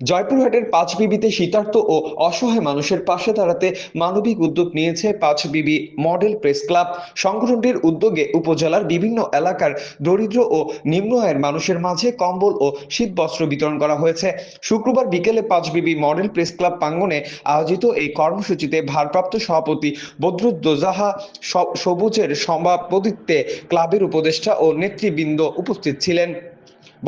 জয়পুরহাটের পাঁচবিবিতে শীতার্ত ও অসহায় মানুষের পাশে দাঁড়াতে মানবিক উদ্যোগ নিয়েছে পাঁচবিবি মডেল প্রেস ক্লাব। সংগঠনটির উদ্যোগে উপজেলার বিভিন্ন এলাকার দরিদ্র ও নিম্ন আয়ের মানুষের মাঝে কম্বল ও শীতবস্ত্র বিতরণ করা হয়েছে। শুক্রবার বিকেলে পাঁচবিবি মডেল প্রেস ক্লাব প্রাঙ্গণে আয়োজিত এই কর্মসূচিতে ভারপ্রাপ্ত সভাপতি বদরুদ্দোজাহা সবুজের সভাপতিত্বে ক্লাবের উপদেষ্টা ও নেতৃবৃন্দ উপস্থিত ছিলেন।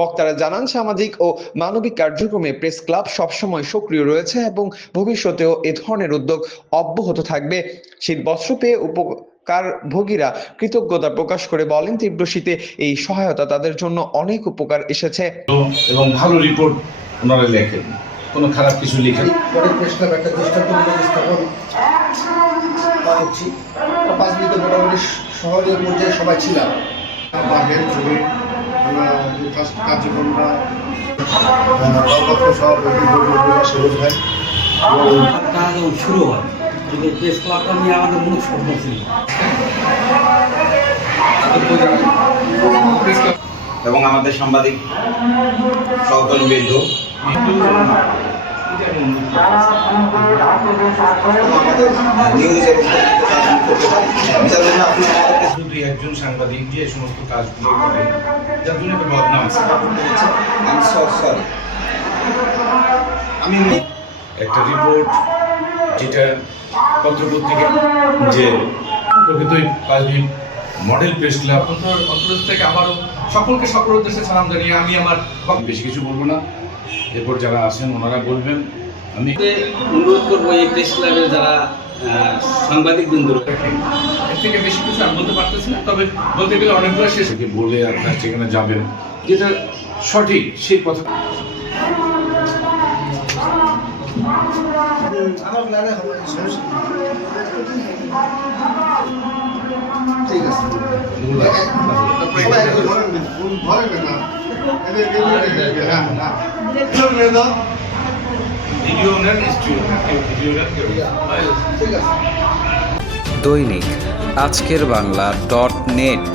বক্তারা জানান, সামাজিক ও মানবিক কার্যক্রমে প্রেস ক্লাব সবসময় সক্রিয় রয়েছে এবং ভবিষ্যতেও এ ধরনের উদ্যোগ অব্যাহত থাকবে। শীতবস্ত্র পেয়ে উপকারভোগীরা কৃতজ্ঞতা প্রকাশ করে বলেন, তীব্র শীতে এই সহায়তা তাদের জন্য অনেক উপকার এসেছে এবং ভালো রিপোর্ট ওনারা লেখেন, কোনো খারাপ কিছু লিখেন। প্রেস ক্লাব একটা দৃষ্টান্তমূলক স্থাপন পাওয়া উচিত। পাঁচবিবিতে মোটামুটি শহরের পর্যায়ে সবাই ছিলাম। বাঘের ছবি কার্যক্রমটা সবুজ ভাই যখন শুরু হয়, কিন্তু প্রেস ক্লাবটা নিয়ে আমাদের মনে স্বপ্ন ছিল। এবং আমাদের সাংবাদিক সহকর্মীবৃন্দ শুধু একজন সাংবাদিক যে সমস্ত কাজগুলো করে, যার জন্য একটা বদনাম আছে। আমি একটা রিপোর্ট যেটা পত্রপত্রিকা যে প্রকৃতই পাঁচবিবি মডেল প্রেস ক্লাব অন্তর থেকে আবারও সকলকে সকল উদ্দেশ্যে সালাম জানিয়ে আমি আমার বেশি কিছু বলবো না, এরপর যারা আছেন ওনারা বলবেন। আমি অনুরোধ করবো এই প্রেস ক্লাবের যারা সাংবাদিক বৃন্দ এর থেকে বেশি কিছু আমি বলতে পারতেছি না, তবে বলতে গেলে অনেকগুলো শেষ। সেটাকে বলে আপনার সেখানে যাবেন, যেটা সঠিক সেই কথা। ঠিক আছে, দৈনিক আজকের বাংলা .net